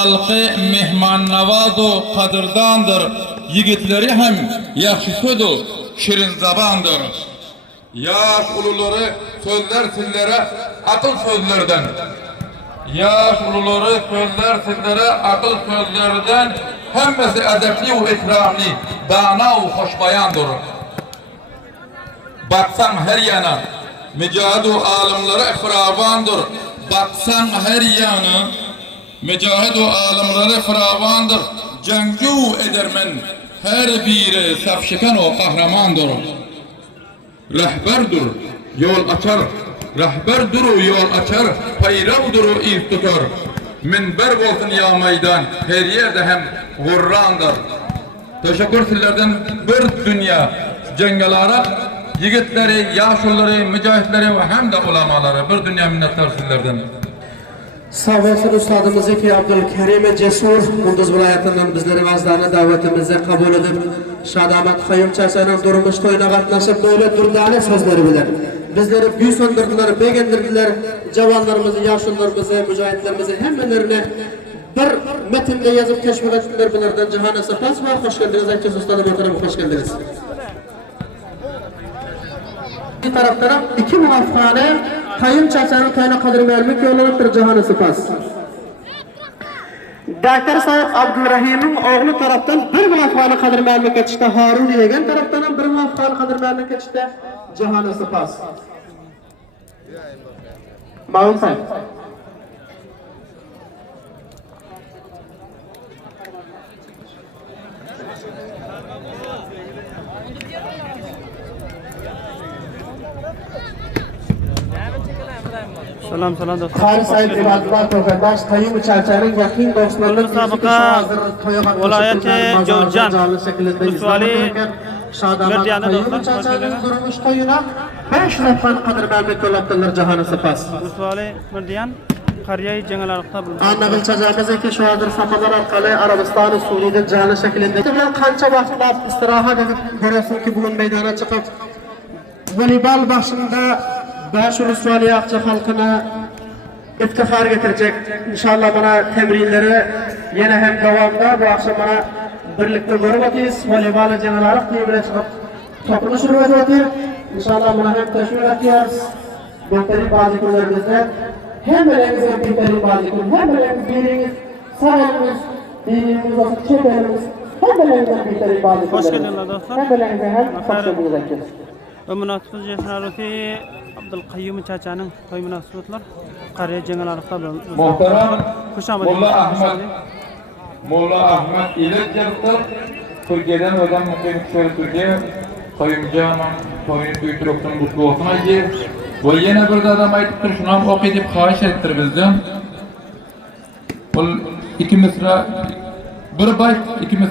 halkı mehmannavazu kadırdandır. Yigitleri hem yaxşı södü, şirin zabandır. Yaş uluları sözler sizlere akıl sözlerden. Yaş uluları sözler sizlere akıl sözlerden. Hemmesi edepli ve ikramli, dana ve hoşbayandır. Baksan her yana, mücahid-u alimleri firavandır. Baksan her yana, mücahid-u alimleri firavandır. Cengu edermen, her biri safşikan o kahramandır. Rehberdir, yol açar. Rehberdir, yol açar. Payravdır, iz tutar. Minber olsun ya meydan, her yerde hem gurrandır. Teşekkür sizlerden bir dünya cengalara, yigitleri, yaşlıları, mücahitleri ve hem de ulamaları bir dünya minnettar sizlerden. Sağ olsun ustadımız ki Abdülkerim Cesur Kunduz vilayetinden bizlerin azlarını davetimizi kabul edip Şadamat Kayyum Çarşı'nın durmuş toyuna katlaşıp böyle dürdane sözleri bilir. Bizleri büyü söndürdüler, beğendirdiler. Cavanlarımızı, yaşlılarımızı, mücahitlerimizi hemmelerine bir metinde yazıp keşfet ettiler bilirden cihane sıfas var. Hoş geldiniz. Herkes ustadım ortamı hoş geldiniz. Bir taraftan iki muvaffakane Kayyum Çarşı'nın toyuna kadir vermek yollanıptır cihane sıfas. Dr. Said Abdurrahim'in oğlu taraftan bir muvaffakane kadir vermek geçişte Harun Yegen taraftan bir muvaffakane kadir vermek geçişte cihane sıfas. Mağun Said. Selam dostlar. Kari Said İbadullah Tokabaş Kayyum Çarşı'nın yakın dostlarının Müsabaka vilayeti Jovjan Usvali Merdiyane Kayyum Çarşı'nın durmuş toyuna 5 nefan kadar vermek yollattırlar Cahanı Sıpas. Usvali Merdiyan Kariyayı Cengalarıqta bulundu. Annabil çacağımızı ki şu adır safhalar arkalı Arabistan'ı Suriye'de canlı şekilde. Bilen kança vaxtlar istirahat edip görüyorsun ki bugün meydana çıkıp voleybol başında Başur Usvali Akça halkına iftihar getirecek. İnşallah bana temrinleri yine hem devamda bu akşam bana birlikte görüyoruz. Voleybol cengalarık diye bile çıkıp topunu sürüyoruz. İnşallah bana hem teşvik ediyoruz. Behteri bazı günlerimizde hem elimizde behteri bazı gün, hem elimiz biriniz, sağ elimiz, dinimiz olsun, çift elimiz, hem elimizde behteri bazı günlerimiz. Hoş geldinler dostlar. Hem elimizde hem hoş geldiniz. Ve münasibet cesaretli Abdülkayyum Çarşı'nın toy münasibetler Kariye Cengalarıqta bulundu. Muhterem Molla Ahmet İlet Yarıklar Türkiye'den öden muhtemelen şöyle Türkiye Kayyumcağımın toyunu duyturuktan mutlu olsun ayı. Bu yine bir de adam ayıptır şunu ok edip xahiş ettir bizden. Bu iki misra bir bayt iki misra